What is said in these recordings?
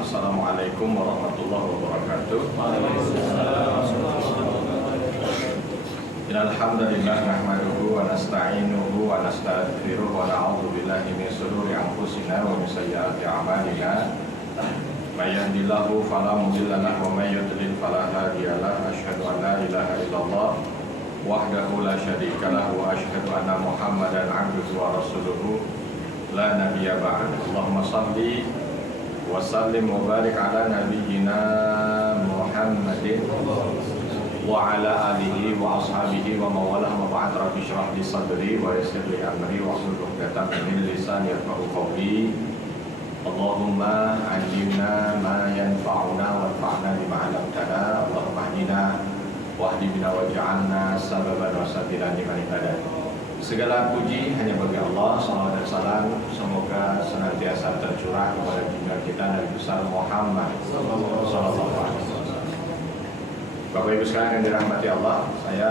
Assalamualaikum warahmatullahi wabarakatuh. Alhamdulillah nahmaduhu wa nasta'inuhu wa nastaghfiruh wa na'udzu billahi min shururi anfusina wa min sayyiati a'malina. May yahdihillahu fala mudilla lahu wa may yudlil fala hadiya lahu. Asyhadu an la ilaha illallah wahdahu la syarika lahu wa asyhadu anna Muhammadan 'abduhu wa rasuluhu la nabiyya ba'd. Allahumma shalli wa sallim wa barik ala nabiyyina Muhammadin wa ala alihi wa ashabihi wa mawalah wa ba'd. Rabbi shrah li sadri wa yassir li amri wa hlul 'uqdatam min lisani yafqahu qawli. Allahumma 'allimna ma yanfa'una wanfa'na bima 'allamtana. Allahumma hdina wahdi bina waj'alna sababan wa satiran liman ihtada. Segala puji hanya bagi Allah. Salawat dan salam semoga senantiasa tercurah kepada junjungan kita Nabi besar Muhammad sallallahu alaihi wasallam. Bapak Ibu sekalian yang dirahmati Allah, saya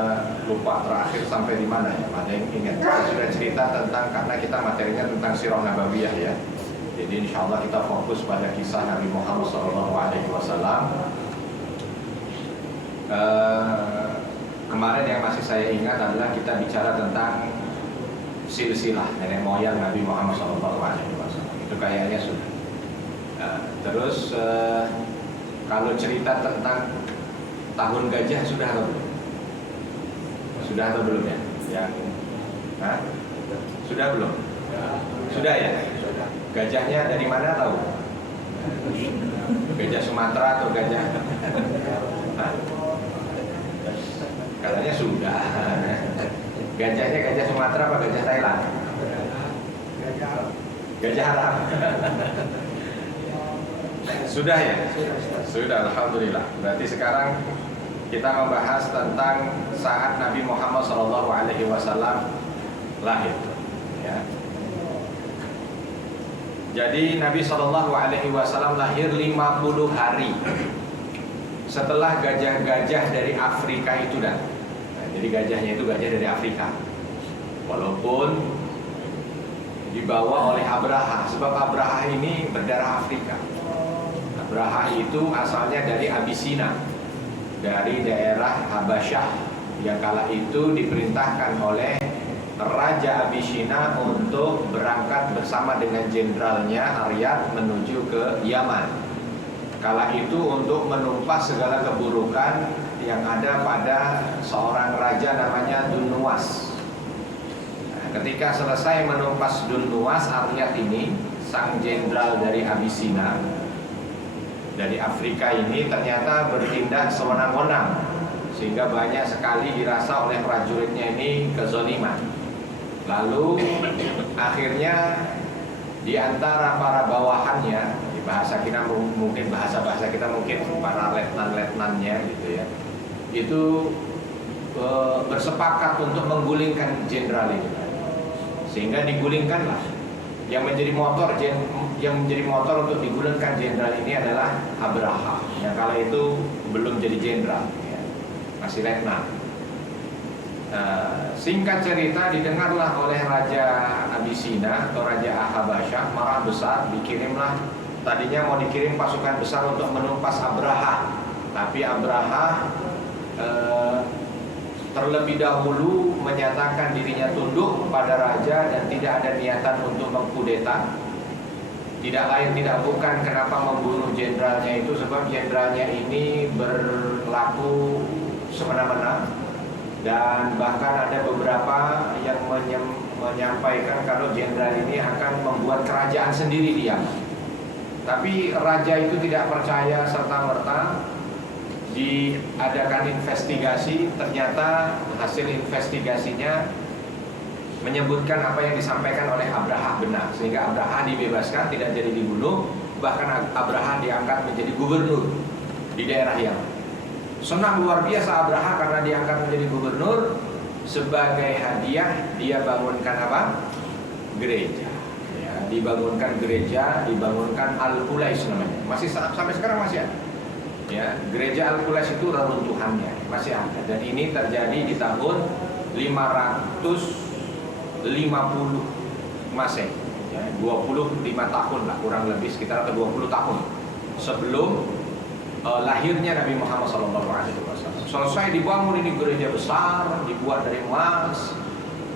lupa terakhir sampai di mana ya? Ada yang ingat? Saya sudah cerita tentang, karena kita materinya tentang Sirah Nabawiyah ya. Jadi insya Allah kita fokus pada kisah Nabi Muhammad sallallahu alaihi wasallam. Kemarin yang masih saya ingat adalah kita bicara tentang silsilah nenek moyang Nabi Muhammad SAW. Itu kayaknya sudah. Terus kalau cerita tentang tahun gajah sudah atau belum? Sudah atau belum ya? Yang sudah belum? Sudah ya? Gajahnya dari mana tahu? Gajah Sumatera atau gajah? Katanya sudah. Gajahnya gajah Sumatera apa gajah Thailand? Gajah Arab. Sudah ya? Sudah, alhamdulillah. Berarti sekarang kita membahas tentang saat Nabi Muhammad SAW lahir. Ya. Jadi Nabi SAW lahir 50 hari setelah gajah-gajah dari Afrika itu datang. Nah, jadi gajahnya itu gajah dari Afrika. Walaupun dibawa oleh Abraha, sebab Abraha ini berdarah Afrika. Abraha itu asalnya dari Abisina, dari daerah Habasyah, yang kala itu diperintahkan oleh Raja Abisina untuk berangkat bersama dengan jenderalnya Aryad menuju ke Yaman. Kala itu untuk menumpas segala keburukan yang ada pada seorang raja namanya Dunnuwas. Nah, ketika selesai menumpas Dunnuwas, Aryad ini, sang jenderal dari Abisina, dari Afrika ini ternyata bertindak sewenang-wenang, sehingga banyak sekali dirasa oleh prajuritnya ini kezaliman. Lalu akhirnya di antara para bawahannya, bahasa kita mungkin bahasa kita mungkin para letnan-letnannya gitu ya, itu bersepakat untuk menggulingkan jenderal ini, sehingga digulingkanlah. Yang menjadi motor untuk digulingkan jenderal ini adalah Abraha, yang kala itu belum jadi jenderal ya, masih letnan. Singkat cerita, didengarlah oleh Raja Abisina atau Raja Habasyah, marah besar, dikirimlah. Tadinya mau dikirim pasukan besar untuk menumpas Abraha, tapi Abraha terlebih dahulu menyatakan dirinya tunduk kepada raja dan tidak ada niatan untuk mengkudeta. Tidak lain tidak bukan kenapa membunuh jenderalnya itu, sebab jenderalnya ini berlaku semena-mena, dan bahkan ada beberapa yang menyampaikan kalau jenderal ini akan membuat kerajaan sendiri di Yaman. Tapi raja itu tidak percaya serta-merta. Diadakan investigasi, ternyata hasil investigasinya menyebutkan apa yang disampaikan oleh Abraha benar, sehingga Abraha dibebaskan, tidak jadi dibunuh. Bahkan Abraha diangkat menjadi gubernur di daerah Yaman. Senang luar biasa Abraha karena diangkat menjadi gubernur. Sebagai hadiah dia bangunkan apa? Gereja. Dibangunkan gereja, dibangunkan Al-Qulais namanya. Masih sampai sekarang masih ada. Ya, gereja Al-Qulais itu reruntuhannya masih ada, dan ini terjadi di tahun 550 Masehi. Ya, 25 tahun lah kurang lebih, sekitar ke 20 tahun sebelum lahirnya Nabi Muhammad SAW. Selesai dibangun ini gereja besar, dibuat dari emas.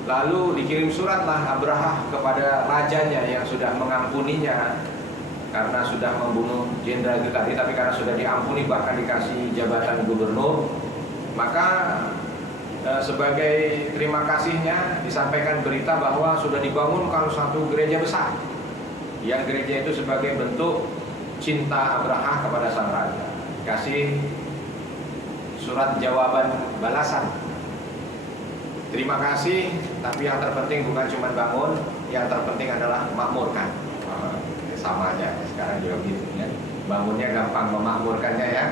Lalu dikirim suratlah Abraha kepada rajanya yang sudah mengampuninya karena sudah membunuh jenderal itu tadi, tapi karena sudah diampuni bahkan dikasih jabatan gubernur, maka sebagai terima kasihnya disampaikan berita bahwa sudah dibangunkan satu gereja besar, yang gereja itu sebagai bentuk cinta Abraha kepada sang raja. Kasih surat jawaban balasan, terima kasih, tapi yang terpenting bukan cuma bangun, yang terpenting adalah makmurkan. Sama aja, sekarang juga gitu ya. Bangunnya gampang, memakmurkannya ya.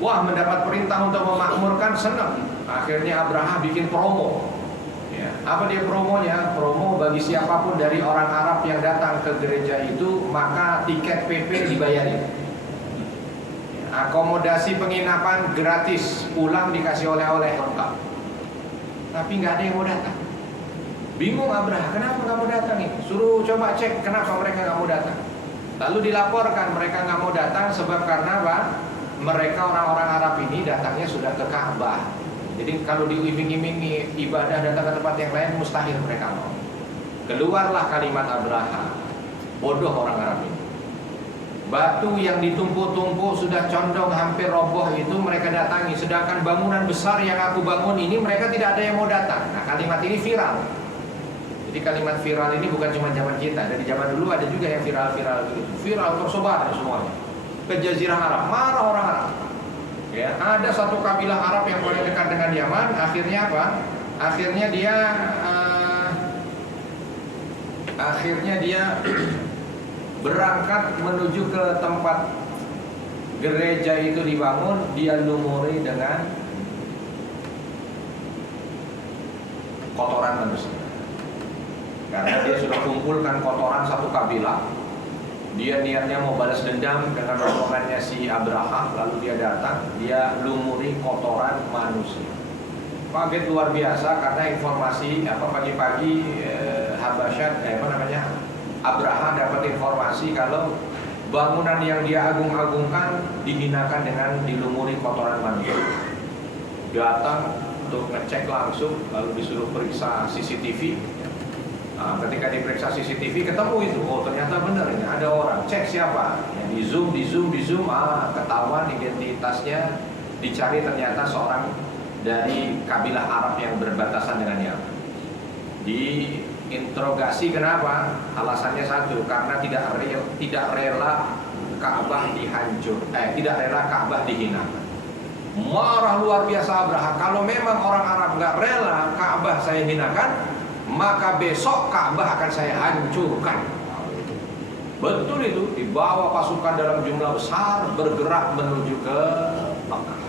Wah, mendapat perintah untuk memakmurkan, senang. Akhirnya Abraha bikin promo. Ya, apa dia promonya? Promo bagi siapapun dari orang Arab yang datang ke gereja itu, maka tiket PP dibayarin. Akomodasi penginapan gratis, pulang dikasih oleh-oleh lengkap. Tapi nggak ada yang mau datang. Bingung Abraha, kenapa nggak mau datang ini? Suruh coba cek kenapa mereka nggak mau datang. Lalu dilaporkan mereka nggak mau datang sebab karena apa? Mereka orang-orang Arab ini datangnya sudah ke Ka'bah. Jadi kalau diiming-imingi ibadah datang ke tempat yang lain mustahil mereka mau. Keluarlah kalimat Abraha, bodoh orang Arab ini. Batu yang ditumpuk-tumpuk sudah condong hampir roboh itu mereka datangi. Sedangkan bangunan besar yang aku bangun ini mereka tidak ada yang mau datang. Nah, kalimat ini viral. Jadi kalimat viral ini bukan cuma zaman kita. Dari zaman dulu ada juga yang viral-viral gitu. Viral tersebar semuanya. Ke Jazirah Arab, marah orang Arab. Ya, ada satu kabilah Arab yang paling dekat dengan Yaman. Akhirnya apa? Akhirnya dia berangkat menuju ke tempat gereja itu dibangun. Dia lumuri dengan kotoran manusia, karena dia sudah kumpulkan kotoran satu kabilah. Dia niatnya mau balas dendam dengan rombongannya si Abraha. Lalu dia datang, dia lumuri kotoran manusia. Kaget luar biasa karena informasi pagi-pagi Abraha dapat informasi kalau bangunan yang dia agung-agungkan dihinakan dengan dilumuri kotoran manusia. Datang untuk ngecek langsung, lalu disuruh periksa CCTV. Nah, ketika diperiksa CCTV ketemu itu, oh ternyata benar ini ada orang. Cek siapa? Ya, di zoom, ketahuan identitasnya, dicari ternyata seorang dari kabilah Arab yang berbatasan dengan Yaman. Diinterogasi kenapa? Alasannya satu, karena tidak rela Ka'bah tidak rela Ka'bah dihinakan. Marah luar biasa Abraha. Kalau memang orang Arab nggak rela Ka'bah saya hinakan, maka besok Ka'bah akan saya hancurkan. Betul itu, dibawa pasukan dalam jumlah besar bergerak menuju ke Makkah.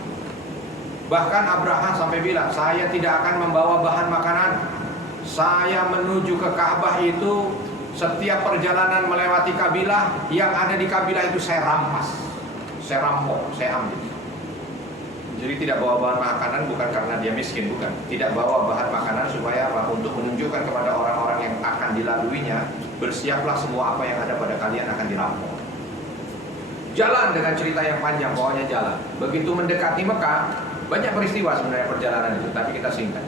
Bahkan Abraha sampai bilang, saya tidak akan membawa bahan makanan. Saya menuju ke Ka'bah itu, setiap perjalanan melewati kabilah, yang ada di kabilah itu saya rampas, saya rampok, saya ambil. Jadi tidak bawa bahan makanan bukan karena dia miskin, bukan. Tidak bawa bahan makanan supaya apa? Untuk menunjukkan kepada orang-orang yang akan dilaluinya, bersiaplah semua apa yang ada pada kalian akan dirampok. Jalan dengan cerita yang panjang, pokoknya jalan. Begitu mendekati Mekah, banyak peristiwa sebenarnya perjalanan itu, tapi kita singkat.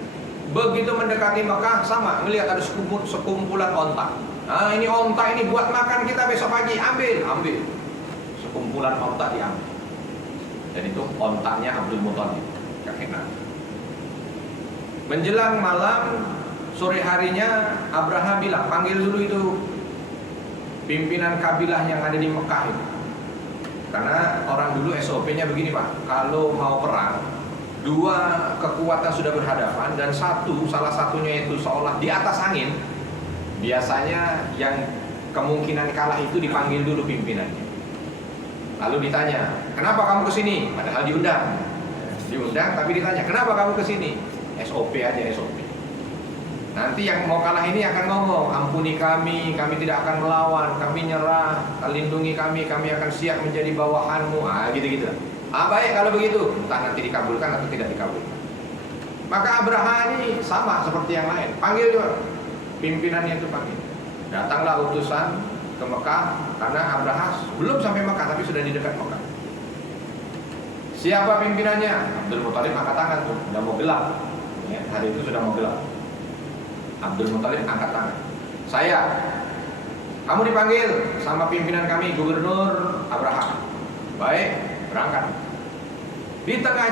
Begitu mendekati Mekah, sama, melihat ada sekumpulan onta. Nah, ini onta ini buat makan kita besok pagi, ambil. Sekumpulan onta diambil. Dan itu ontaknya Abdul Muthalib, kakek Nabi. Menjelang malam, sore harinya Abraha bilang, panggil dulu itu pimpinan kabilah yang ada di Mekah itu. Karena orang dulu SOP-nya begini Pak, kalau mau perang, dua kekuatan sudah berhadapan dan salah satunya itu seolah di atas angin, biasanya yang kemungkinan kalah itu dipanggil dulu pimpinannya. Lalu ditanya, kenapa kamu kesini? Padahal diundang, tapi ditanya, kenapa kamu kesini? SOP aja, SOP. Nanti yang mau kalah ini akan ngomong, ampuni kami tidak akan melawan, kami nyerah, lindungi kami akan siap menjadi bawahanmu. Gitu-gitu. Baik kalau begitu, entah nanti dikabulkan atau tidak dikabulkan. Maka Abraha ini sama seperti yang lain, panggil juga pimpinannya itu panggil. Datanglah utusan ke Mekah karena Abraha belum sampai Mekah tapi sudah di dekat Mekah. Siapa pimpinannya? Abdul Muthalib angkat tangan tuh, sudah mau gelap. Ya, hari itu sudah mau gelap. Abdul Muthalib angkat tangan. Saya. Kamu dipanggil sama pimpinan kami, Gubernur Abraha. Baik, berangkat. Di tengah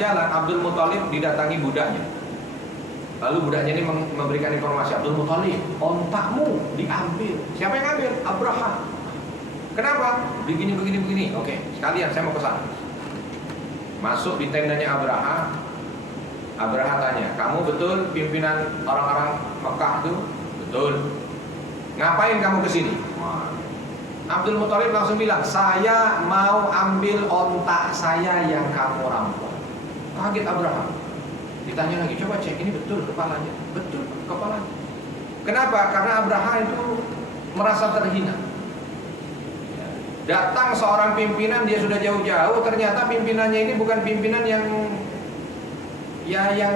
jalan Abdul Muthalib didatangi budaknya. Lalu budaknya ini memberikan informasi, Abdul Muthalib, ontakmu diambil. Siapa yang ambil? Abraha. Kenapa? Begini. Oke, sekalian saya mau ke sana. Masuk di tendanya Abraha. Abraha tanya, kamu betul pimpinan orang-orang Mekah itu? Betul. Ngapain kamu kesini? Abdul Muthalib langsung bilang, saya mau ambil ontak saya yang kamu rampok. Kaget Abraha. Ditanya lagi, coba cek, ini betul kepalanya? Betul kepalanya. Kenapa? Karena Abraha itu merasa terhina. Datang seorang pimpinan, dia sudah jauh-jauh, ternyata pimpinannya ini bukan pimpinan yang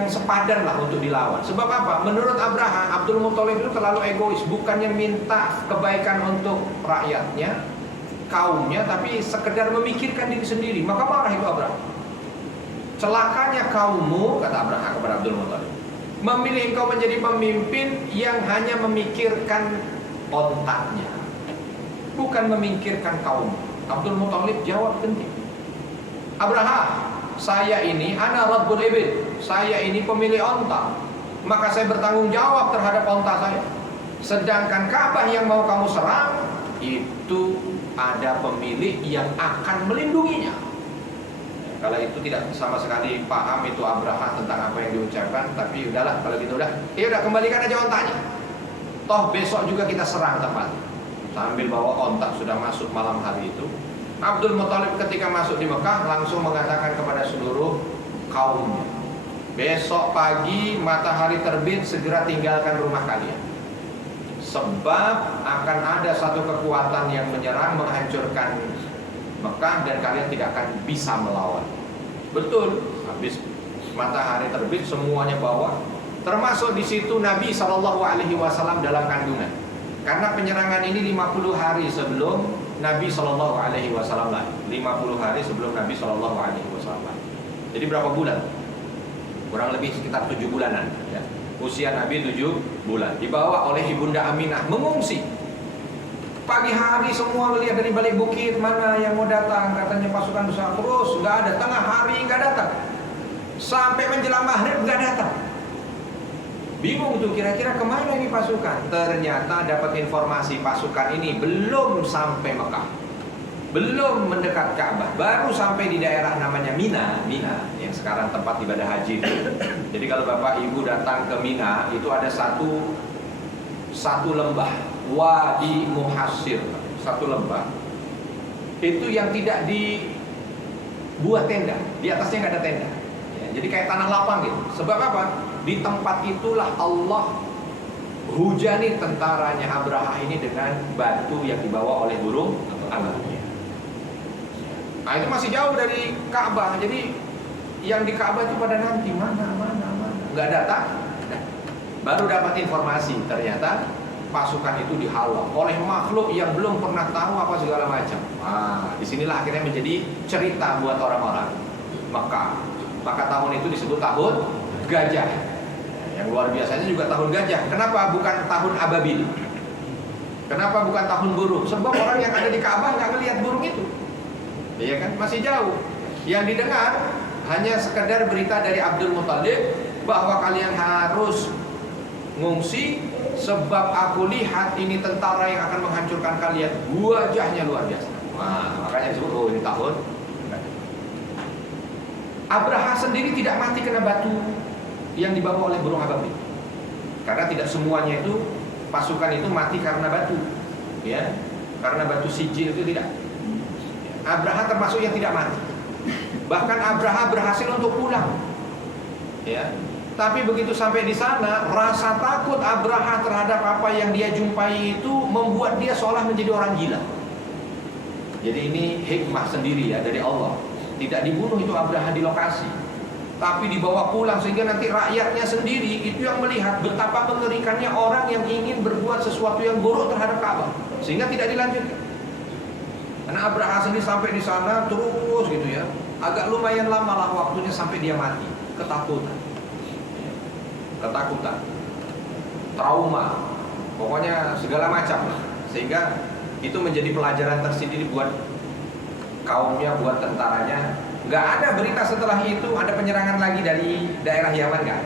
sepadan lah untuk dilawan. Sebab apa? Menurut Abraha, Abdul Muthalib itu terlalu egois, bukannya minta kebaikan untuk rakyatnya, kaumnya, tapi sekedar memikirkan diri sendiri. Maka marah itu Abraha. Celakanya kaummu, kata Abraha kepada Abdul Muthalib, memilih engkau menjadi pemimpin yang hanya memikirkan ontaknya, bukan memikirkan kaum. Abdul Muthalib jawab penting. Abraha, saya ini ana rabbul ibil, saya ini pemilik onta, maka saya bertanggung jawab terhadap onta saya. Sedangkan Ka'bah yang mau kamu serang, itu ada pemilik yang akan melindunginya. Kalau itu tidak sama sekali paham itu Abraha tentang apa yang diucapkan, tapi udahlah, kalau gitu udah kembalikan aja ontanya. Toh besok juga kita serang tempat. Sambil bawa onta sudah masuk malam hari itu. Abdul Muthalib ketika masuk di Mekah langsung mengatakan kepada seluruh kaumnya, besok pagi matahari terbit segera tinggalkan rumah kalian, sebab akan ada satu kekuatan yang menyerang menghancurkan Mekah dan kalian tidak akan bisa melawan. Betul, habis matahari terbit semuanya bawa, termasuk di situ Nabi SAW dalam kandungan. Karena penyerangan ini 50 hari sebelum Nabi SAW lahir. 50 hari sebelum Nabi SAW lahir. Jadi berapa bulan? Kurang lebih sekitar 7 bulanan ya. Usia Nabi 7 bulan. Dibawa oleh Ibunda Aminah mengungsi. Pagi hari semua melihat dari balik bukit, mana yang mau datang, katanya pasukan besar. Terus nggak ada, tengah hari nggak datang, sampai menjelang maghrib nggak datang. Bingung tuh, kira-kira kemana ini pasukan. Ternyata dapat informasi pasukan ini belum sampai Mekah, belum mendekat Ka'bah, baru sampai di daerah namanya Mina yang sekarang tempat ibadah haji. Jadi kalau Bapak Ibu datang ke Mina, itu ada satu lembah, Wadi Muhassir, satu lembah itu yang tidak dibuat tenda, di atasnya nggak ada tenda ya, jadi kayak tanah lapang gitu. Sebab apa? Di tempat itulah Allah hujani tentaranya Abraha ini dengan batu yang dibawa oleh burung anak-anaknya. Nah itu masih jauh dari Ka'bah. Jadi yang di Ka'bah itu pada nanti mana nggak datang. Baru dapat informasi ternyata pasukan itu dihalau oleh makhluk yang belum pernah tahu apa segala macam. Nah, disinilah akhirnya menjadi cerita buat orang-orang Mekah. Maka tahun itu disebut tahun gajah. Yang luar biasanya juga tahun gajah. Kenapa bukan tahun ababil? Kenapa bukan tahun burung? Sebab orang yang ada di Ka'bah nggak melihat burung itu. Iya kan? Masih jauh. Yang didengar hanya sekedar berita dari Abdul Muthalib bahwa kalian harus ngungsi sebab aku lihat ini tentara yang akan menghancurkan kalian. Wajahnya luar biasa. Nah, makanya disebut oh ini tahun. Abraha sendiri tidak mati kena batu yang dibawa oleh burung ababil. Karena tidak semuanya itu pasukan itu mati karena batu. Ya. Karena batu sijil itu tidak. Abraha termasuk yang tidak mati. Bahkan Abraha berhasil untuk pulang. Ya. Tapi begitu sampai di sana, rasa takut Abraha terhadap apa yang dia jumpai itu membuat dia seolah menjadi orang gila. Jadi ini hikmah sendiri ya dari Allah. Tidak dibunuh itu Abraha di lokasi. tapi dibawa pulang sehingga nanti rakyatnya sendiri itu yang melihat betapa mengerikannya orang yang ingin berbuat sesuatu yang buruk terhadap Ka'bah, sehingga tidak dilanjutkan. Karena Abraha sendiri sampai di sana terus gitu ya, agak lumayan lama lah waktunya sampai dia mati. Ketakutan, trauma, pokoknya segala macam lah. Sehingga itu menjadi pelajaran tersendiri buat kaumnya, buat tentaranya. Nggak ada berita setelah itu ada penyerangan lagi dari daerah Yaman, nggak.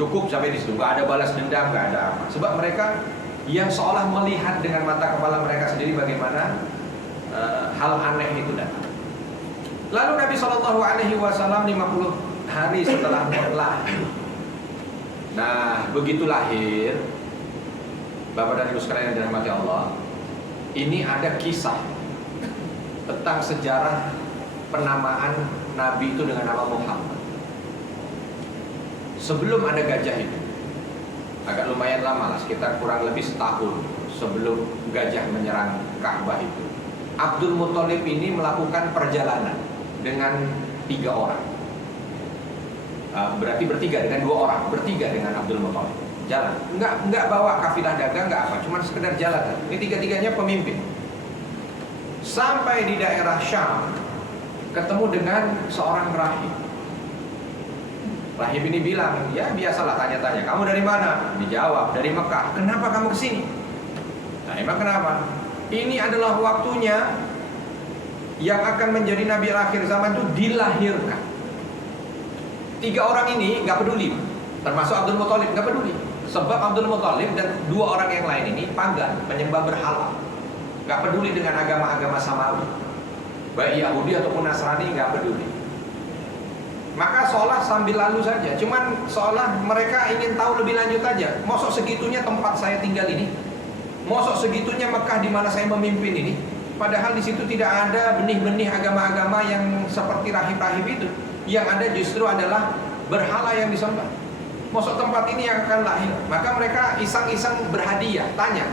Cukup sampai di situ, nggak ada balas dendam, nggak ada apa. Sebab mereka yang seolah melihat dengan mata kepala mereka sendiri bagaimana hal aneh itu datang. Lalu Nabi SAW 50 hari setelah lahir. Nah, begitu lahir, Bapak dan Ibu sekalian yang dirahmati Allah, ini ada kisah tentang sejarah penamaan Nabi itu dengan nama Muhammad. Sebelum ada gajah itu, agak lumayan lama lah, sekitar kurang lebih setahun sebelum gajah menyerang Ka'bah itu, Abdul Muthalib ini melakukan perjalanan dengan 3 orang. Berarti bertiga dengan 2 orang, bertiga dengan Abdul Muthalib jalan. Enggak bawa kafilah dagang, enggak apa, cuma sekedar jalan. Ini 3-tiganya pemimpin. Sampai di daerah Syam, ketemu dengan seorang rahib. Rahib ini bilang, ya biasalah tanya-tanya, kamu dari mana? Dijawab, dari Mekah. Kenapa kamu kesini? Nah, emang kenapa? Ini adalah waktunya yang akan menjadi nabi akhir zaman itu dilahirkan. 3 orang ini nggak peduli, termasuk Abdul Muthalib nggak peduli. Sebab Abdul Muthalib dan 2 orang yang lain ini pagan, penyembah berhala, nggak peduli dengan agama-agama samawi, baik Yahudi ataupun Nasrani, nggak peduli. Maka seolah sambil lalu saja, cuman seolah mereka ingin tahu lebih lanjut aja. Mosok segitunya tempat saya tinggal ini, mosok segitunya Mekah di mana saya memimpin ini. Padahal di situ tidak ada benih-benih agama-agama yang seperti rahib-rahib itu. Yang ada justru adalah berhala yang disembah. Mosok tempat ini yang akan lahir. Maka mereka iseng-iseng berhadiah, tanya,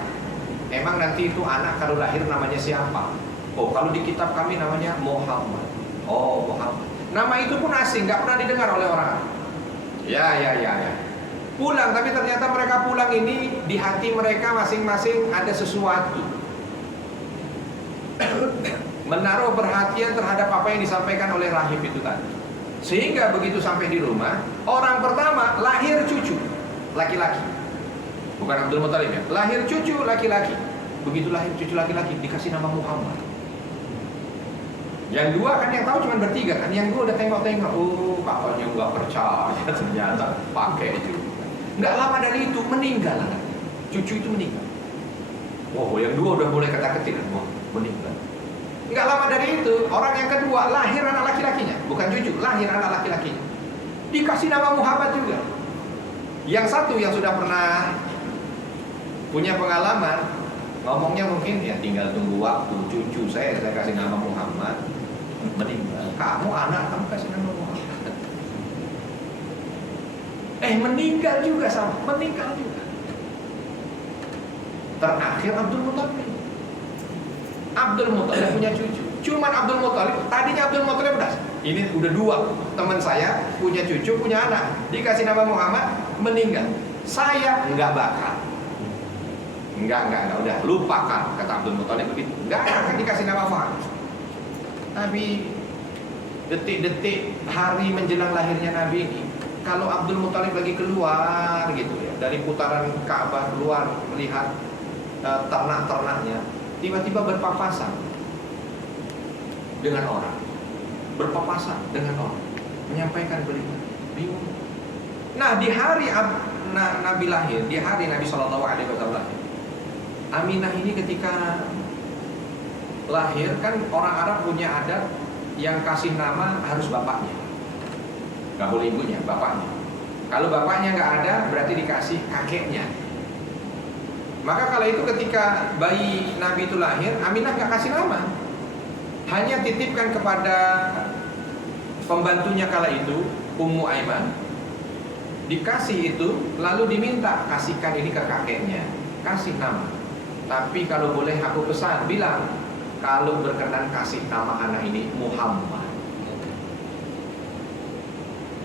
emang nanti itu anak kalau lahir namanya siapa? Oh, kalau di kitab kami namanya Muhammad. Oh, Muhammad. Nama itu pun asing, nggak pernah didengar oleh orang. Ya. Pulang, tapi ternyata mereka pulang ini di hati mereka masing-masing ada sesuatu. Menaruh perhatian terhadap apa yang disampaikan oleh rahib itu tadi. Sehingga begitu sampai di rumah, orang pertama lahir cucu laki-laki. Bukan Abdul Muthalib ya, lahir cucu laki-laki. Begitu lahir cucu laki-laki dikasih nama Muhammad. Yang 2 kan yang tahu cuma bertiga kan, yang 2 udah tengok-tengok, oh kakaknya nggak percaya ternyata pakai itu. Nggak lama dari itu meninggal lah, cucu itu meninggal. Wow, yang 2 udah mulai ketar-ketir, wah meninggal. Nggak lama dari itu orang yang kedua lahir anak laki-lakinya, bukan cucu, lahir anak laki-lakinya, dikasih nama Muhammad juga. Yang satu yang sudah pernah punya pengalaman, ngomongnya mungkin ya tinggal tunggu waktu, cucu saya kasih nama Muhammad, meninggal. Kamu anak kamu kasih nama Muhammad. Meninggal juga sama, meninggal juga. Terakhir Abdul Muthalib. Abdul Muthalib punya cucu. Cuman Abdul Muthalib, tadinya Abdul Muthalib ini udah 2 teman saya punya cucu, punya anak, dikasih nama Muhammad, meninggal. Saya nggak bakal. Enggak, udah lupakan, kata Abdul Muthalib begitu. Enggak akan dikasih nama Muhammad. Tapi detik-detik hari menjelang lahirnya Nabi ini, kalau Abdul Muthalib lagi keluar gitu ya, dari putaran Ka'bah keluar melihat ternak-ternaknya, tiba-tiba berpapasan dengan orang, menyampaikan berita, bingung. Nah, di hari Nabi lahir, di hari Nabi SAW lahir, Aminah ini ketika lahir kan orang Arab punya adat yang kasih nama harus bapaknya, nggak boleh ibunya, bapaknya. Kalau bapaknya nggak ada berarti dikasih kakeknya. Maka kala itu ketika bayi Nabi itu lahir, Aminah nggak kasih nama, hanya titipkan kepada pembantunya kala itu, Ummu Aiman, dikasih itu, lalu diminta kasihkan ini ke kakeknya, kasih nama. Tapi kalau boleh aku pesan, bilang kalau berkenan kasih nama anak ini Muhammad.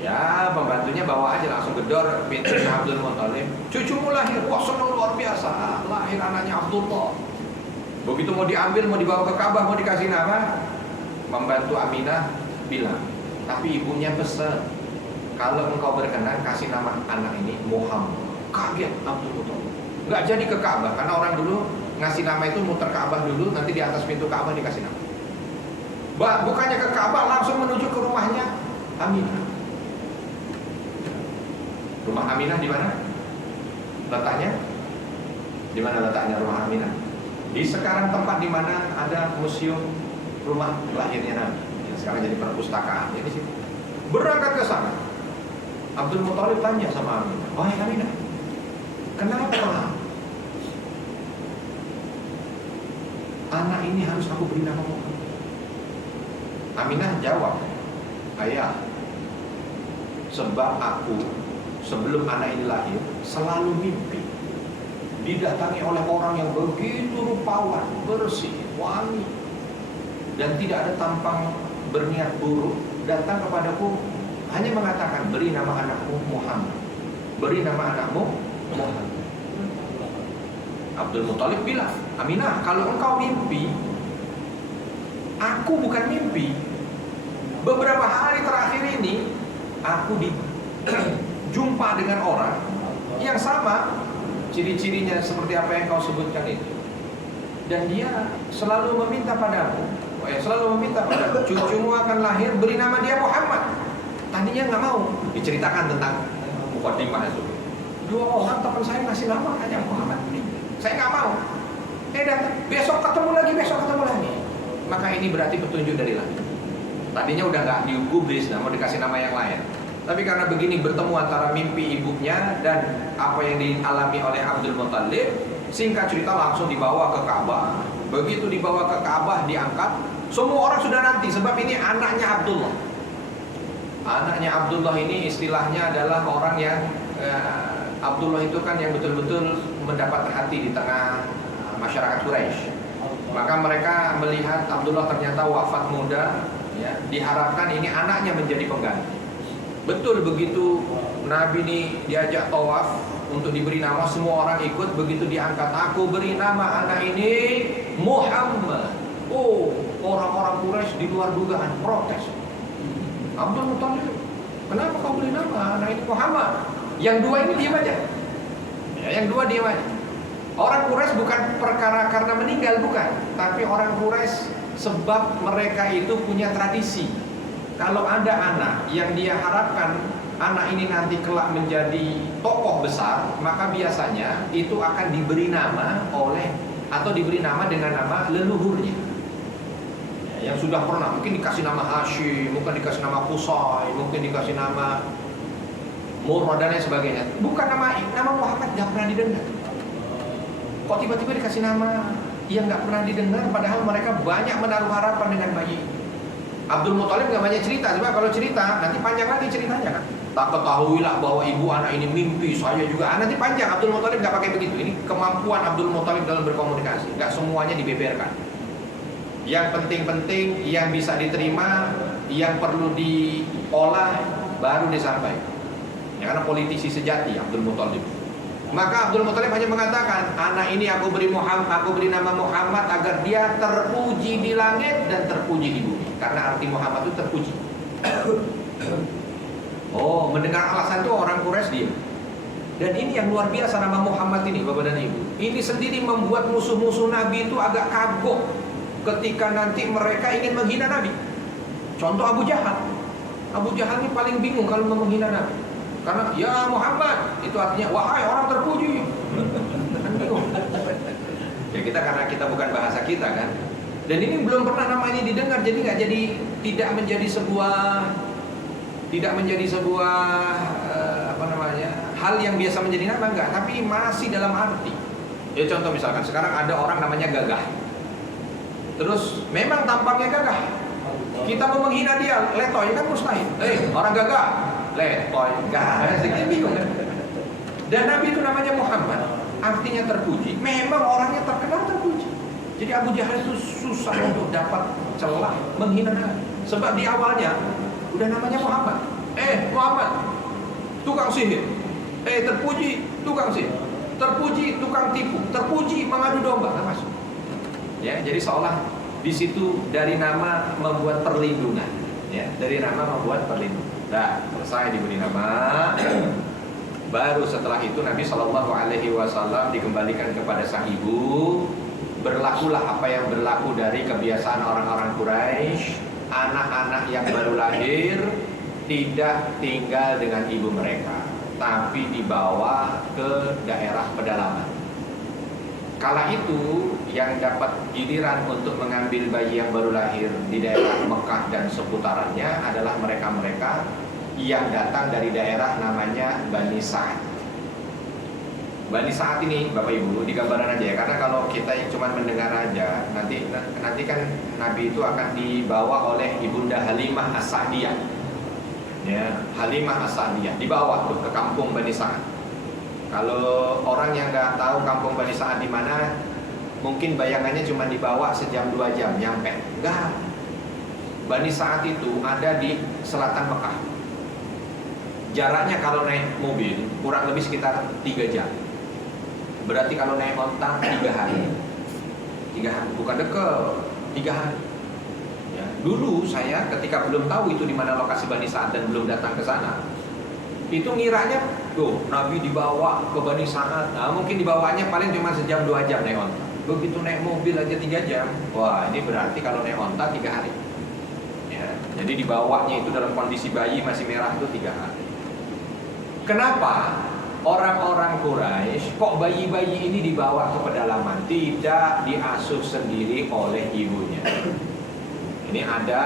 Ya pembantunya bawa aja langsung gedor pintu Abdul Muthalib. Cucumu lahir, wah senang luar biasa, lahir anaknya Abdullah. Begitu mau diambil, mau dibawa ke Ka'bah, mau dikasih nama, membantu Aminah bilang, tapi ibunya pesan, kalau engkau berkenan kasih nama anak ini Muhammad. Kaget Abdul Muthalib, nggak jadi ke Ka'bah karena orang dulu ngasih nama itu muter Ka'bah dulu, nanti di atas pintu Ka'bah dikasih nama. Bukannya ke Ka'bah, langsung menuju ke rumahnya Aminah. Rumah Aminah di mana? Letaknya? Di mana letaknya rumah Aminah? Di sekarang tempat di mana ada museum rumah lahirnya Nabi. Yang sekarang jadi perpustakaan. Jadi situ. Berangkat ke sana. Abdul Muthalib tanya sama Aminah, "Wahai Aminah, kenapa anak ini harus aku beri nama Muhammad?" Aminah jawab, "Ayah, sebab aku sebelum anak ini lahir selalu mimpi didatangi oleh orang yang begitu rupawan, bersih, wangi, dan tidak ada tampang berniat buruk, datang kepadaku hanya mengatakan, beri nama anakmu Muhammad, beri nama anakmu Muhammad." Abdul Muthalib bilang, "Aminah, kalau engkau mimpi, aku bukan mimpi. Beberapa hari terakhir ini aku jumpa dengan orang yang sama, ciri-cirinya seperti apa yang kau sebutkan itu, dan dia selalu meminta padamu, cucumu akan lahir, beri nama dia Muhammad." Tadinya nggak mau diceritakan tentang mukadimah itu. 2 orang teman saya ngasih nama hanya Muhammad, saya nggak mau. Dan besok ketemu lagi. Maka ini berarti petunjuk dari langit. Tadinya udah nggak digubris, mau dikasih nama yang lain. Tapi karena begini bertemu antara mimpi ibunya dan apa yang dialami oleh Abdul Muthalib, singkat cerita langsung dibawa ke Ka'bah. Begitu dibawa ke Ka'bah, diangkat, semua orang sudah nanti, sebab ini anaknya Abdullah. Anaknya Abdullah ini istilahnya adalah orang yang Abdullah itu kan yang betul-betul mendapat hati di tengah masyarakat Quraisy. Maka mereka melihat Abdullah ternyata wafat muda, ya, diharapkan ini anaknya menjadi pengganti. Betul, begitu Nabi ini diajak tawaf untuk diberi nama, semua orang ikut. Begitu diangkat, aku beri nama anak ini Muhammad. Oh, orang-orang Quraisy di luar dugaan protes. Abdul Muthalib, kenapa kau beri nama anak ini Muhammad? Yang 2 ini diam aja. Ya, yang 2 diam aja. Orang Quraisy bukan perkara karena meninggal, bukan, tapi orang Quraisy sebab mereka itu punya tradisi. Kalau ada anak yang dia harapkan anak ini nanti kelak menjadi tokoh besar, maka biasanya itu akan diberi nama oleh atau diberi nama dengan nama leluhurnya. Yang sudah pernah, mungkin dikasih nama Hashim, mungkin dikasih nama Qusay, mungkin dikasih nama Murrah dan lain sebagainya. Bukan nama Muhammad, nggak pernah didengar. Kok tiba-tiba dikasih nama yang nggak pernah didengar, padahal mereka banyak menaruh harapan dengan bayi. Abdul Muthalib nggak banyak cerita, sebab kalau cerita nanti panjang lagi ceritanya kan. Tak ketahuilah bahwa ibu anak ini mimpi, saya juga. Nanti panjang. Abdul Muthalib nggak pakai begitu. Ini kemampuan Abdul Muthalib dalam berkomunikasi. Nggak semuanya dibeberkan. Yang penting-penting, yang bisa diterima, yang perlu diolah, baru disampaikan. Ya, karena politisi sejati Abdul Muthalib. Maka Abdul Muthalib hanya mengatakan, anak ini aku beri nama Muhammad agar dia terpuji di langit dan terpuji di bumi. Karena arti Muhammad itu terpuji. Oh, mendengar alasan itu orang Quraisy diam. Dan ini yang luar biasa nama Muhammad ini, Bapak dan Ibu. Ini sendiri membuat musuh-musuh Nabi itu agak kagok ketika nanti mereka ingin menghina Nabi. Contoh Abu Jahal. Abu Jahal ini paling bingung kalau mau menghina Nabi. Karena ya Muhammad itu artinya wahai orang terpuji. Kan bingung. Ya kita karena kita bukan bahasa kita kan. Dan ini belum pernah nama ini didengar, jadi tidak menjadi sebuah hal yang biasa menjadi nama, enggak, tapi masih dalam arti. Ya contoh misalkan sekarang ada orang namanya Gagah. Terus memang tampaknya gagah. Kita mau menghina dia, letoy kan mustahil. Orang gagah, letoy, gagah, sedikit bingung kan? Dan Nabi itu namanya Muhammad, artinya terpuji. Memang orangnya terkenal terpuji. Jadi Abu Jahal itu susah untuk dapat celah menghina Nabi. Sebab di awalnya udah namanya Muhammad. Muhammad, tukang sihir. Terpuji tukang sihir. Terpuji tukang tipu. Terpuji mengadu domba. Nggak masuk. Ya, jadi seolah di situ dari nama membuat perlindungan. Ya, dari nama membuat perlindungan. Nah, selesai diberi nama. Baru setelah itu Nabi Shallallahu Alaihi Wasallam dikembalikan kepada sang ibu. Berlakulah apa yang berlaku dari kebiasaan orang-orang Quraisy. Anak-anak yang baru lahir tidak tinggal dengan ibu mereka, tapi dibawa ke daerah pedalaman. Kala itu yang dapat giliran untuk mengambil bayi yang baru lahir di daerah Mekah dan seputarannya adalah mereka-mereka yang datang dari daerah namanya Bani Sa'ad. Bani Sa'ad ini Bapak Ibu digambaran aja ya, karena kalau kita yang cuma mendengar aja nanti kan Nabi itu akan dibawa oleh Ibunda Halimah As-Sa'diyah. Ya, Halimah As-Sa'diyah dibawa tuh ke kampung Bani Sa'ad. Kalau orang yang nggak tahu kampung Bani Sa'ad di mana, mungkin bayangannya cuma dibawa sejam 2 jam nyampe. Enggak. Bani Sa'ad itu ada di selatan Mekah. Jaraknya kalau naik mobil kurang lebih sekitar 3 jam. Berarti kalau naik onta 3 hari. 3 hari, bukan dekat, 3 hari. Ya, dulu saya ketika belum tahu itu di mana lokasi Bani Sa'ad dan belum datang ke sana, itu ngiranya tuh Nabi dibawa ke Bani Sa'ad. Nah, mungkin dibawanya paling cuma sejam 2 jam naik onta. Begitu naik mobil aja 3 jam. Wah, ini berarti kalau naik onta 3 hari. Ya, jadi dibawanya itu dalam kondisi bayi masih merah itu 3 hari. Kenapa orang-orang Quraisy kok bayi-bayi ini dibawa ke pedalaman, tidak diasuh sendiri oleh ibunya? Ini ada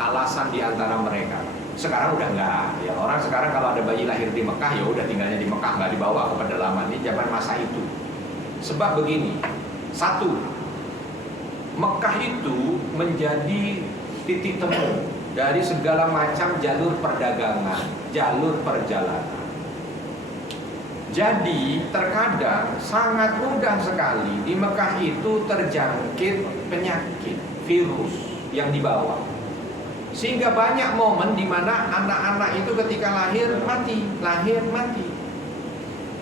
alasan di antara mereka. Sekarang udah enggak. Ya, orang sekarang kalau ada bayi lahir di Mekah ya udah tinggalnya di Mekah, nggak dibawa ke pedalaman. Ini zaman masa itu. Sebab begini, satu, Mekah itu menjadi titik temu dari segala macam jalur perdagangan, jalur perjalanan. Jadi terkadang sangat mudah sekali di Mekah itu terjangkit penyakit, virus yang dibawa. Sehingga banyak momen di mana anak-anak itu ketika lahir mati.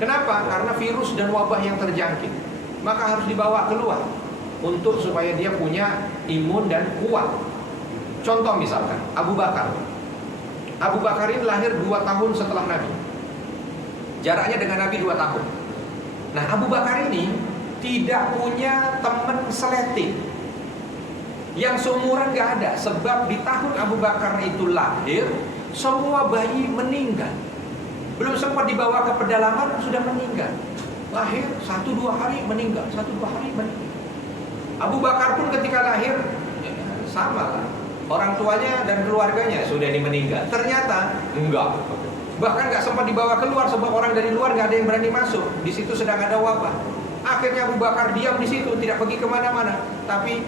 Kenapa? Karena virus dan wabah yang terjangkit. Maka harus dibawa keluar untuk supaya dia punya imun dan kuat. Contoh misalkan Abu Bakar. Abu Bakar ini lahir 2 tahun setelah Nabi. Jaraknya dengan Nabi 2 tahun. Nah, Abu Bakar ini tidak punya teman seleting. Yang seumuran gak ada. Sebab di tahun Abu Bakar itu lahir, semua bayi meninggal. Belum sempat dibawa ke pedalaman sudah meninggal. Lahir 1-2 hari meninggal, 1-2 hari meninggal. Abu Bakar pun ketika lahir ya, sama lah. Orang tuanya dan keluarganya sudah meninggal. Ternyata enggak. Bahkan nggak sempat dibawa keluar sebab orang dari luar nggak ada yang berani masuk. Di situ sedang ada wabah. Akhirnya Abu Bakar diam di situ, tidak pergi kemana-mana. Tapi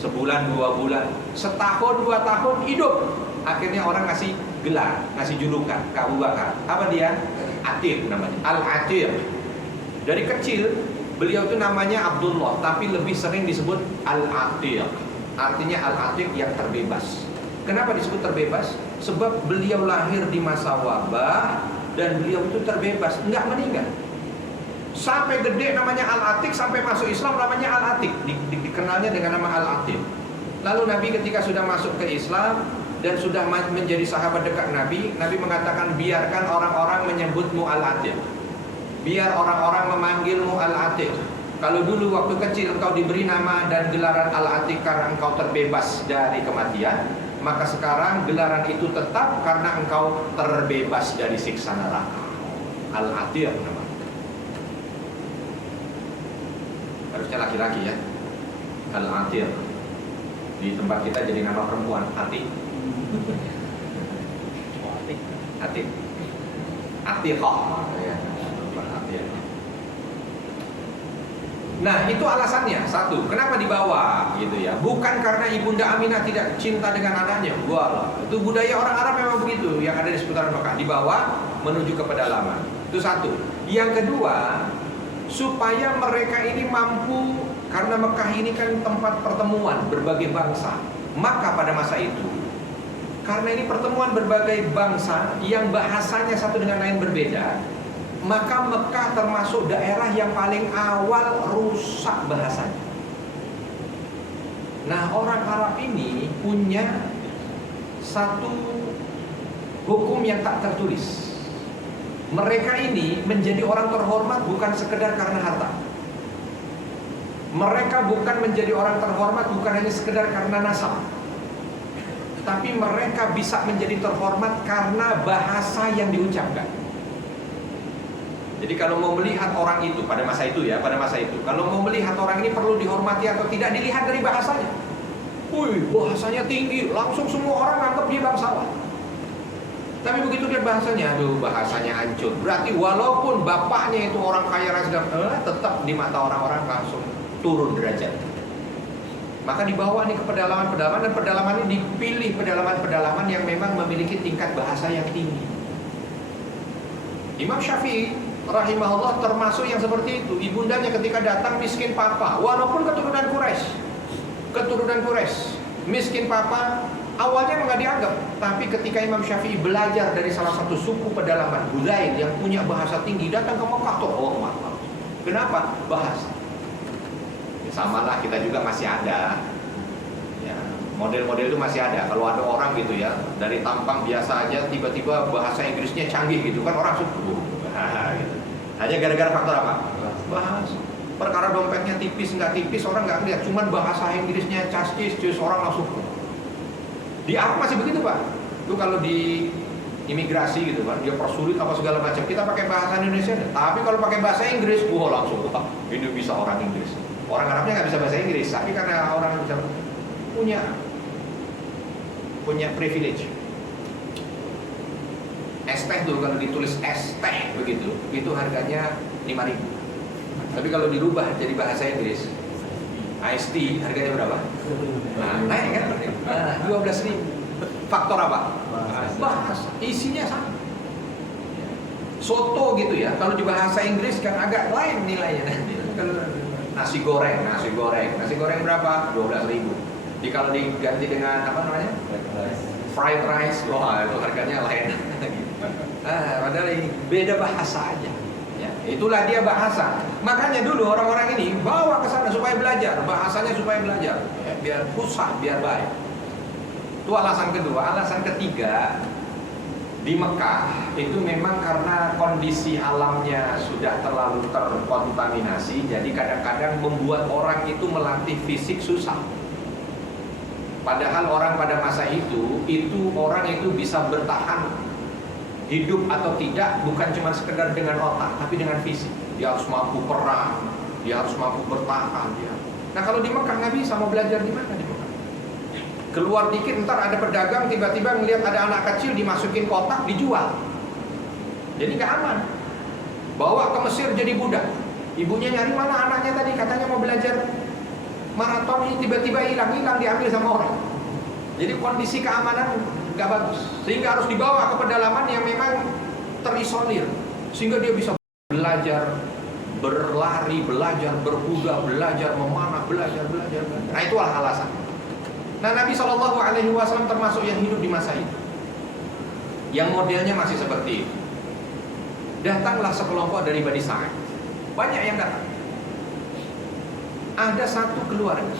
sebulan, 2 bulan, setahun, 2 tahun hidup. Akhirnya orang ngasih gelar, ngasih julukan ke Abu Bakar. Apa dia? Atir namanya. Al-Atir. Dari kecil beliau itu namanya Abdullah, tapi lebih sering disebut Al-Atir. Artinya Al-Atir yang terbebas. Kenapa disebut terbebas? Sebab beliau lahir di masa wabah dan beliau itu terbebas, enggak meninggal. Sampai gede namanya Al-Atik, sampai masuk Islam namanya Al-Atik, dikenalnya dengan nama Al-Atik. Lalu Nabi ketika sudah masuk ke Islam dan sudah menjadi sahabat dekat Nabi, Nabi mengatakan biarkan orang-orang menyebutmu Al-Atik. Biar orang-orang memanggilmu Al-Atik. Kalau dulu waktu kecil engkau diberi nama dan gelaran Al-Atik karena engkau terbebas dari kematian, maka sekarang gelaran itu tetap karena engkau terbebas dari siksa neraka. Al-Atir namanya. Harusnya laki-laki ya. Al-Atir. Di tempat kita jadi nama perempuan, Atik. Atik. Atiqah. Nah, itu alasannya. Satu, kenapa dibawa gitu ya? Bukan karena Ibunda Aminah tidak cinta dengan anaknya. Walah, itu budaya orang Arab memang begitu yang ada di seputaran Mekah, dibawa menuju ke pedalaman. Itu satu. Yang kedua, supaya mereka ini mampu, karena Mekah ini kan tempat pertemuan berbagai bangsa. Maka pada masa itu karena ini pertemuan berbagai bangsa yang bahasanya satu dengan lain berbeda, maka Mekah termasuk daerah yang paling awal rusak bahasanya. Nah, orang Arab ini punya satu hukum yang tak tertulis. Mereka ini menjadi orang terhormat bukan sekedar karena harta. Mereka bukan menjadi orang terhormat bukan hanya sekedar karena nasab, tapi mereka bisa menjadi terhormat karena bahasa yang diucapkan. Jadi kalau mau melihat orang itu pada masa itu ya, kalau mau melihat orang ini perlu dihormati atau tidak dilihat dari bahasanya. Wih, bahasanya tinggi, langsung semua orang anggap dia bangsawan. Tapi begitu dia bahasanya, aduh bahasanya hancur. Berarti walaupun bapaknya itu orang kaya raya sedang, tetap di mata orang-orang langsung turun derajat. Maka dibawa nih ke pedalaman-pedalaman, dan pedalaman ini dipilih pedalaman-pedalaman yang memang memiliki tingkat bahasa yang tinggi. Imam Syafi'i rahimahullah termasuk yang seperti itu. Ibundanya ketika datang miskin papa, walaupun keturunan Quraisy, miskin papa, awalnya nggak dianggap. Tapi ketika Imam Syafi'i belajar dari salah satu suku pedalaman Hudzail yang punya bahasa tinggi, datang ke Mekah, terhormat. Kenapa? Bahasa. Sama lah, kita juga masih ada ya, model-model itu masih ada. Kalau ada orang gitu ya, dari tampang biasa aja tiba-tiba bahasa Inggrisnya canggih gitu kan, orang suka gitu. Hanya gara-gara faktor apa? Bahasa. Perkara dompetnya tipis nggak tipis orang nggak lihat, cuman bahasa Inggrisnya cascis orang langsung. Di Arab masih begitu Pak. Itu kalau di imigrasi gitu kan, dia persulit apa segala macam, kita pakai bahasa Indonesia. Tapi kalau pakai bahasa Inggris, langsung ini bisa orang Inggris. Orang Arabnya nggak bisa bahasa Inggris, tapi karena orang bisa punya privilege. Es teh tuh kalau ditulis es teh begitu, itu harganya 5.000. Tapi kalau dirubah jadi bahasa Inggris, iced tea harganya berapa? Nah, naik kan? 12.000. Faktor apa? Bahasa. Isinya sama. Soto gitu ya, kalau di bahasa Inggris kan agak lain nilainya. Kalau nasi goreng berapa? 12.000. Kalau diganti dengan apa namanya? Fried rice, wah itu harganya lain. Padahal ini beda bahasa aja. Ya, itulah dia bahasa. Makanya dulu orang-orang ini bawa ke sana supaya belajar bahasanya, supaya belajar, ya, biar pusat, biar baik. Itu alasan kedua. Alasan ketiga, di Mekah itu memang karena kondisi alamnya sudah terlalu terkontaminasi, jadi kadang-kadang membuat orang itu melatih fisik susah. Padahal orang pada masa itu orang itu bisa bertahan hidup atau tidak bukan cuma sekedar dengan otak, tapi dengan fisik. Dia harus mampu perang, dia harus mampu bertahan. Nah kalau di Mekah nggak bisa, mau belajar di mana di Mekah? Keluar dikit ntar ada pedagang tiba-tiba ngelihat ada anak kecil dimasukin kotak dijual, jadi nggak aman. Bawa ke Mesir jadi budak. Ibunya nyari mana anaknya tadi, katanya mau belajar maraton, ini tiba-tiba hilang diambil sama orang. Jadi kondisi keamanan nggak bagus, sehingga harus dibawa ke pedalaman yang memang terisolir, sehingga dia bisa belajar berlari, belajar berkuda, belajar memanah, belajar. Nah itulah alasan. Nah Nabi SAW termasuk yang hidup di masa itu, yang modelnya masih seperti itu. Datanglah sekelompok dari Bani Sa'id, banyak yang datang. Ada satu keluarga,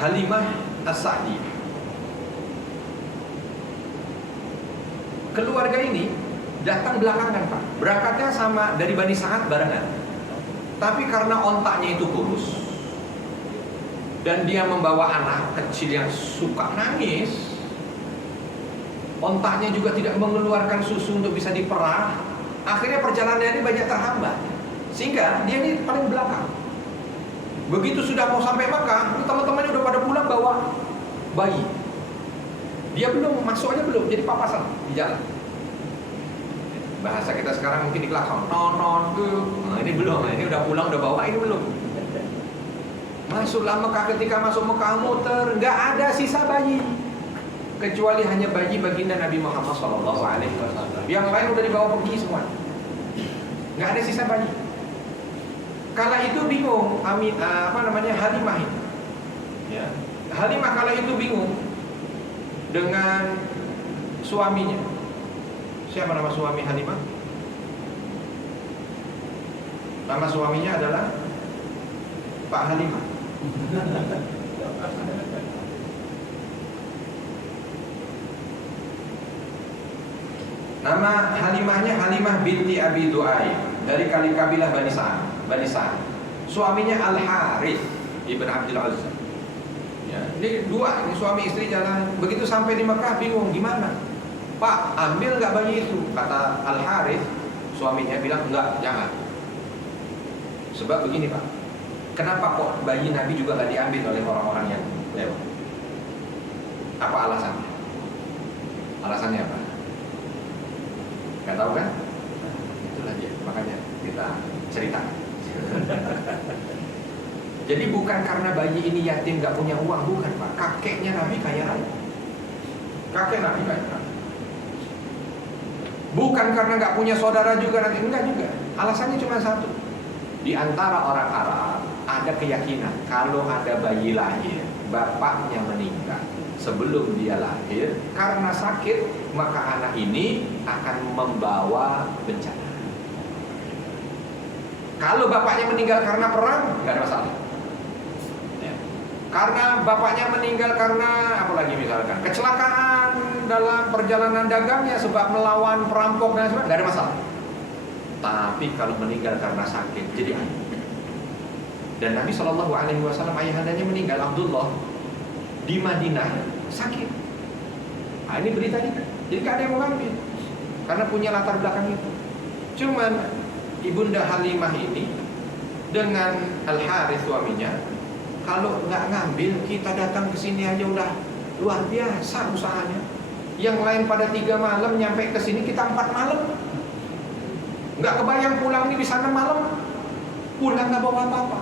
Halimah As-Sa'diyah. Keluarga ini datang belakangan Pak, berangkatnya sama dari Bani Sa'ad barengan. Tapi karena ontaknya itu kurus dan dia membawa anak kecil yang suka nangis, ontaknya juga tidak mengeluarkan susu untuk bisa diperah. Akhirnya perjalanannya ini banyak terhambat, sehingga dia ini paling belakang. Begitu sudah mau sampai Mekah, teman-temannya udah pada pulang bawa bayi. Dia belum, masuknya belum, jadi papasan di jalan. Bahasa kita sekarang mungkin diklakson, non. Nah, ini belum, ini udah pulang udah bawa, ini belum. Masuklah Mekah, ketika masuk Mekah muter, nggak ada sisa bayi, kecuali hanya bayi baginda Nabi Muhammad SAW. Yang lain udah dibawa pergi semua, nggak ada sisa bayi. Kala itu bingung, Halimah ini. Ya. Halimah kala itu bingung. dengan suaminya. Siapa nama suami Halimah? Nama suaminya adalah Pak Halimah. Nama Halimahnya Halimah binti Abi Du'ai, dari kabilah Bani Sa'ad. Suaminya Al-Harith ibn Abdul Uzza. Ya, ini dua, ini suami istri jalan. Begitu sampai di Mekah bingung gimana. Pak, ambil nggak bayi itu? Kata Al-Harith, suaminya bilang enggak, jangan. Sebab begini Pak, kenapa kok bayi Nabi juga nggak diambil oleh orang-orang yang lewat? Apa alasannya? Alasannya apa? Gak tahu kan? Itulah dia, makanya kita cerita. Jadi bukan karena bayi ini yatim gak punya uang, bukan Pak. Kakeknya Nabi kaya raya. Kakek Nabi kaya raya. Bukan karena gak punya saudara juga nanti, enggak juga. Alasannya cuma satu. Di antara orang Arab ada keyakinan kalau ada bayi lahir, bapaknya meninggal sebelum dia lahir karena sakit, maka anak ini akan membawa bencana. Kalau bapaknya meninggal karena perang, nggak ada masalah. Ya. Karena bapaknya meninggal karena apa lagi misalkan kecelakaan dalam perjalanan dagangnya sebab melawan perampok dan sebagainya, nggak ada masalah. Tapi kalau meninggal karena sakit, jadi aneh. Dan Nabi SAW ayahandanya meninggal, Abdullah, di Madinah sakit. Nah, ini beritanya. Jadi gak ada yang mau ngambil karena punya latar belakang itu. Cuman Ibunda Halimah ini dengan Al-Harith suaminya, kalau nggak ngambil, kita datang ke sini aja udah luar biasa usahanya. Yang lain pada 3 malam nyampe ke sini, kita 4 malam. Nggak kebayang pulang ini bisa 6 malam. Pulang nggak bawa apa-apa.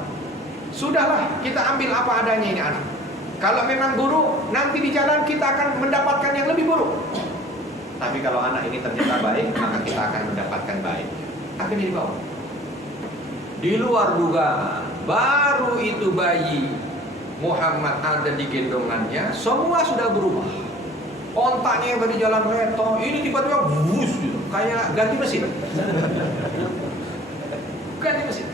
Sudahlah, kita ambil apa adanya ini anak. Kalau memang buruk, nanti di jalan kita akan mendapatkan yang lebih buruk. Tapi kalau anak ini ternyata baik, maka kita akan mendapatkan baik. Akhirnya dibawa. Di luar dugaan, baru itu bayi Muhammad ada di gendongannya, semua sudah berubah. Ontaknya yang tadi jalan reto, ini tiba-tiba bus, kayak ganti mesin. Ganti mesin.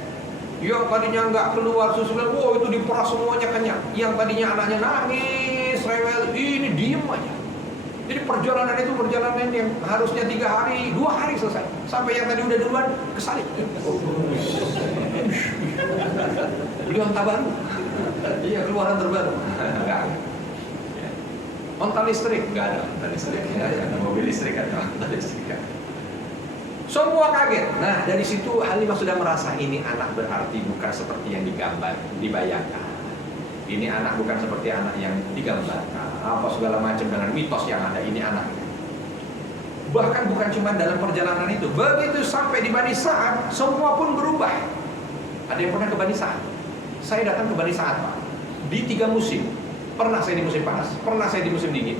Yang tadinya nggak keluar susulan, wow itu diperas semuanya kenyang. Yang tadinya anaknya nangis, rewel, ini diem aja. Jadi perjalanan itu perjalanan yang harusnya 3 hari, 2 hari selesai. Sampai yang tadi udah duluan kesalip. Beli onta baru. Iya, keluaran terbaru. Enggak ada. Onta listrik enggak ada, onta listrik. Ya, ada mobil listrik ada, onta listrik kan. Semua kaget. Nah, dari situ Halimah sudah merasa ini anak berarti bukan seperti yang digambar, dibayangkan. Ini anak bukan seperti anak yang digambarkan. Apa segala macam dengan mitos yang ada, ini anak. Bahkan bukan cuma dalam perjalanan itu. Begitu sampai di Bani Sa'ad, semua pun berubah. Ada yang pernah ke Bani Sa'ad? Saya datang ke Bani Sa'ad, Pak. Di 3 musim. Pernah saya di musim panas, pernah saya di musim dingin,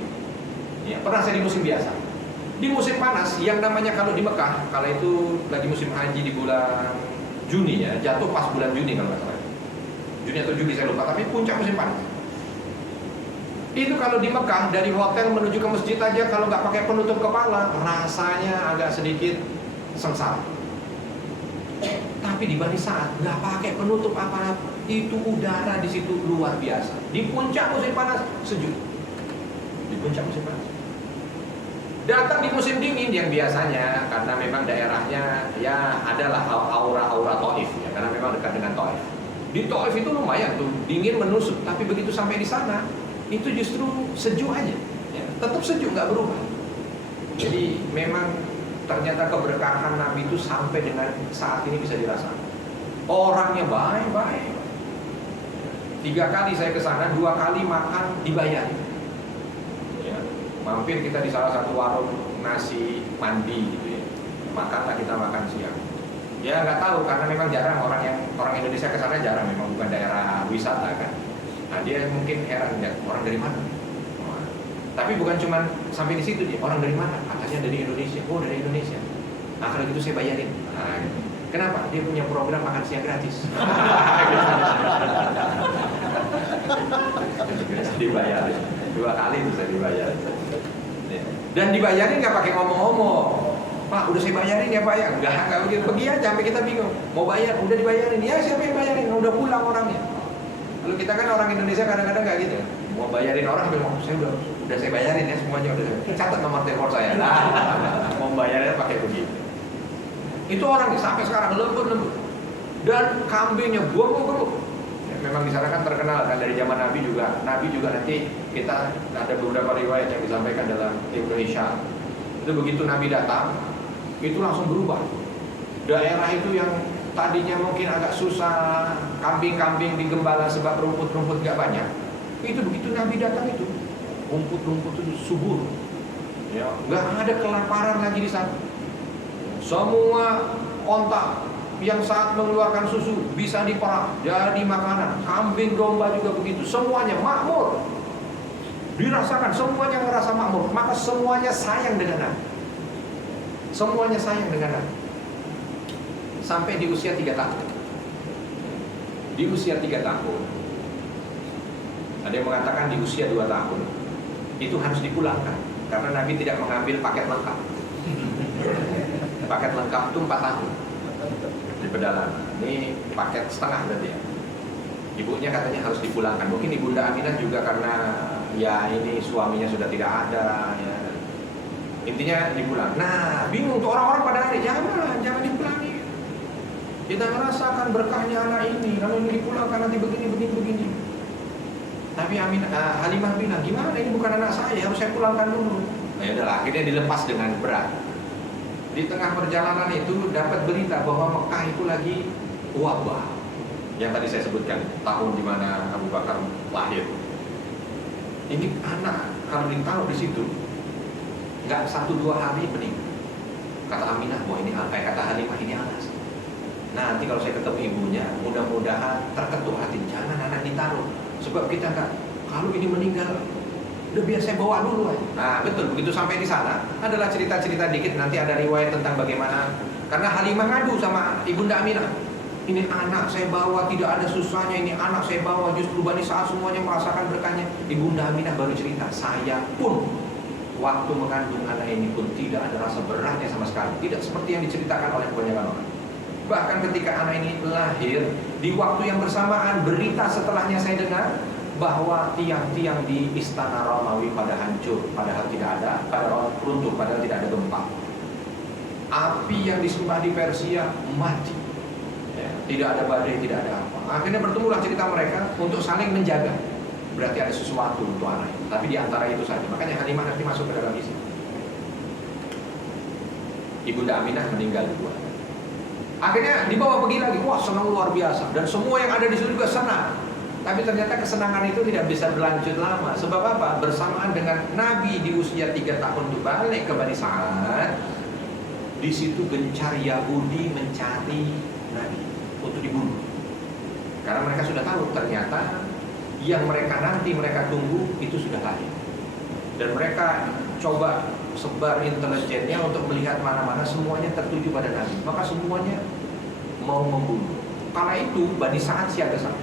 ya, pernah saya di musim biasa. Di musim panas, yang namanya kalau di Mekah, kalau itu lagi musim haji di bulan Juni ya, jatuh pas bulan Juni kalau nggak salah. Juni atau Juli saya lupa, tapi puncak musim panas. Itu kalau di Mekah dari hotel menuju ke masjid aja kalau nggak pakai penutup kepala, rasanya agak sedikit sengsara. Tapi di Bani Sa'ad nggak pakai penutup apa-apa, itu udara di situ luar biasa. Di puncak musim panas sejuk. Di puncak musim panas. Datang di musim dingin yang biasanya karena memang daerahnya ya adalah aura-aura Taif ya, karena memang dekat dengan Taif. Di Taif itu lumayan tuh dingin menusuk, tapi begitu sampai di sana itu justru sejuk aja, ya, tetap sejuk nggak berubah. Jadi memang ternyata keberkahan Nabi itu sampai dengan saat ini bisa dirasakan. Orangnya baik-baik. 3 kali saya ke sana, 2 kali makan dibayar. Ya, mampir kita di salah satu warung nasi mandi gitu ya. Makanlah kita makan siang. Ya nggak tahu karena memang jarang orang Indonesia ke sana jarang, memang bukan daerah wisata kan. Nah dia mungkin heran ya, orang dari mana? Tapi bukan cuma sampai di situ dia, orang dari mana? Katanya dari Indonesia. Oh dari Indonesia. Nah kalau gitu saya bayarin. Nah, kenapa? Dia punya program makan siang gratis. Dibayarin. 2 kali itu saya dibayar. Dan dibayarin nggak pakai ngomong-ngomong. Pak, udah saya bayarin ya Pak ya? Enggak begitu. Pergi aja sampai kita bingung. Mau bayar, udah dibayarin. Ya siapa yang bayarin? Udah pulang orangnya. Lalu kita kan orang Indonesia kadang-kadang nggak gitu. Mau bayarin orang bilang, saya udah saya bayarin ya semuanya udah. Catat nomor telepon saya. Nah, mau bayarnya pakai begitu. Itu orang sampai sekarang lembut. Dan kambingnya buang-buang. Ya, memang di sana kan terkenal kan dari zaman Nabi juga nanti kita ada beberapa riwayat yang disampaikan dalam Indonesia. Itu begitu Nabi datang, itu langsung berubah. Daerah itu yang tadinya mungkin agak susah, kambing-kambing digembala sebab rumput-rumput gak banyak. Itu begitu Nabi datang itu, rumput-rumput itu subur. Ya, nggak ada kelaparan lagi di sana. Semua onta yang saat mengeluarkan susu bisa diperah jadi makanan. Kambing domba juga begitu, semuanya makmur. Dirasakan semuanya merasa makmur, maka semuanya sayang dengan Nabi. Semuanya sayang dengan Nabi. Sampai di usia 3 tahun. Di usia 3 tahun. Ada yang mengatakan di usia 2 tahun itu harus dipulangkan karena Nabi tidak mengambil paket lengkap. Paket lengkap itu 4 tahun di pedalaman. Ini paket setengah berarti ya. Ibunya katanya harus dipulangkan. Mungkin Ibunda Aminah juga karena ya ini suaminya sudah tidak ada ya. Intinya dipulang. Nah, bingung tuh orang-orang pada hari, jangan dipulangi. Kita merasakan berkahnya anak ini. Kalau ini dipulangkan nanti begini. Tapi Halimah bilang, gimana ini bukan anak saya, harus saya pulangkan dulu. Nah, ya udahlah, akhirnya dilepas dengan berat. Di tengah perjalanan itu dapat berita bahwa Mekah itu lagi wabah. Yang tadi saya sebutkan, tahun di mana Abu Bakar lahir. Ini anak kalau ditaruh di situ, nggak 1-2 hari meninggal. Kata Aminah, wah ini kata Halimah ini anak. Nah, nanti kalau saya ketemu ibunya, mudah-mudahan terketuk hati, jangan anak ditaruh. Sebab kita nggak, kalau ini meninggal, udah biar saya bawa dulu aja. Nah betul, begitu sampai di sana adalah cerita-cerita dikit. Nanti ada riwayat tentang bagaimana, karena Halimah ngadu sama Ibunda Aminah, ini anak saya bawa tidak ada susahnya, ini anak saya bawa justru Bani Sa'ad semuanya merasakan berkahnya. Ibunda Aminah baru cerita, saya pun waktu mengandung anak ini pun tidak ada rasa beratnya sama sekali, tidak seperti yang diceritakan oleh kebanyakan orang. Bahkan ketika anak ini lahir, di waktu yang bersamaan berita setelahnya saya dengar bahwa tiang-tiang di istana Romawi pada hancur, padahal tidak ada, pada runtuh, padahal tidak ada gempa. Api yang disembah di Persia mati, ya, tidak ada badai, tidak ada apa. Akhirnya bertemulah cerita mereka untuk saling menjaga. Berarti ada sesuatu untuk anak itu. Tapi di antara itu saja, makanya Halimah nanti masuk ke dalam Islam. Ibunda Aminah meninggal dua. Akhirnya dibawa pergi lagi, wah senang luar biasa. Dan semua yang ada di situ juga senang. Tapi ternyata kesenangan itu tidak bisa berlanjut lama. Sebab apa? Bersamaan dengan Nabi di usia 3 tahun itu balik ke Bani Sa'ad, di situ gencar Yahudi mencari Nabi untuk dibunuh. Karena mereka sudah tahu ternyata yang mereka tunggu itu sudah lahir. Dan mereka coba sebar intelijennya untuk melihat mana-mana semuanya tertuju pada Nabi. Maka semuanya mau membunuh. Karena itu Bani Sa'ad siaga-siaga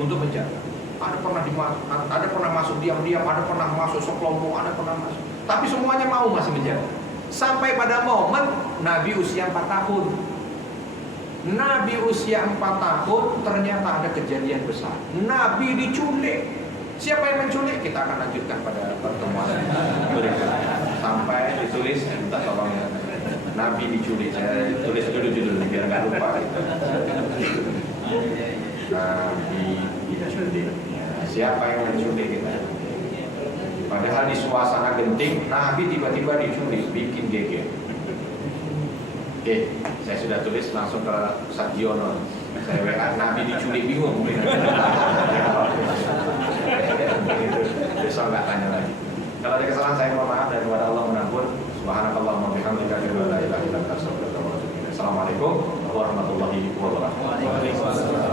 untuk menjaga. Ada pernah masuk diam-diam, ada pernah masuk sekelompok, ada pernah masuk. Tapi semuanya mau masih menjaga. Sampai pada momen Nabi usia 4 tahun. Nabi usia 4 tahun ternyata ada kejadian besar. Nabi diculik. Siapa yang menculik? Kita akan lanjutkan pada pertemuan berikutnya. Sampai ditulis, minta tolong ya. Nabi diculik. Saya tulis dulu judulnya biar nggak lupa. Nabi diculik. Siapa yang menculik kita? Padahal di suasana genting, Nabi tiba-tiba diculik, bikin geger. Oke, saya sudah tulis langsung ke Ustaz Giono. Saya WA, Nabi diculik, bingung. Besok nggak tanya lagi. Kalau ada kesalahan saya mohon maaf, dan kepada Allah mengampun. Subhanakallahumma wa bihamdika asyhadu an la ilaha illa anta astaghfiruka wa atubu ilaik. Assalamualaikum warahmatullahi wabarakatuh.